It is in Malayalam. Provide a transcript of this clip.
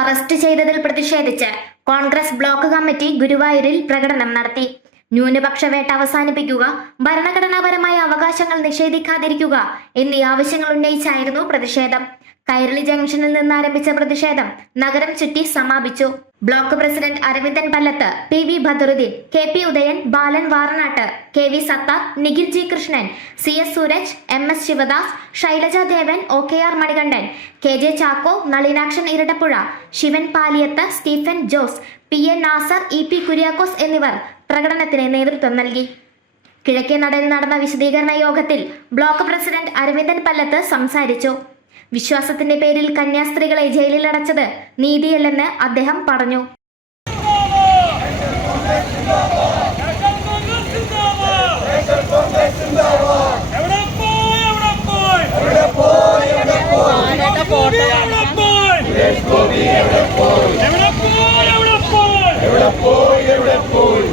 അറസ്റ്റ് ചെയ്തതിൽ പ്രതിഷേധിച്ച് കോൺഗ്രസ് ബ്ലോക്ക് കമ്മിറ്റി ഗുരുവായൂരിൽ പ്രകടനം നടത്തി. ന്യൂനപക്ഷ വേട്ട അവസാനിപ്പിക്കുക, ഭരണഘടനാപരമായ അവകാശങ്ങൾ നിഷേധിക്കാതിരിക്കുക എന്നീ ആവശ്യങ്ങൾ ഉന്നയിച്ചായിരുന്നു പ്രതിഷേധം. കൈരളി ജംഗ്ഷനിൽ നിന്ന് ആരംഭിച്ച പ്രതിഷേധം നഗരം ചുറ്റി സമാപിച്ചു. Block president Aravindan Pallath, P V Badaruddin, K P Udayan, Balan Varanattu, K V Sathar, Nikhil G Krishnan, C S Sooraj, M S Sivadas, Shailaja Devan, O K R Manikandan, K J Chacko, Nalinakshan Irattapuzha, Sivan Paliyath, Stephen Jose, P N Nasar, E P Kuriakose എന്നിവർ പ്രകടനത്തിന് നേതൃത്വം നൽകി. കിഴക്കേ നടയിൽ നടന്ന വിശദീകരണ യോഗത്തിൽ ബ്ലോക്ക് പ്രസിഡന്റ് അരവിന്ദൻ പല്ലത്ത് സംസാരിച്ചു. വിശ്വാസത്തിന്റെ പേരിൽ കന്യാസ്ത്രീകളെ ജയിലിൽ അടച്ചത് നീതിയല്ലെന്ന് അദ്ദേഹം പറഞ്ഞു. എവിടെ പോയി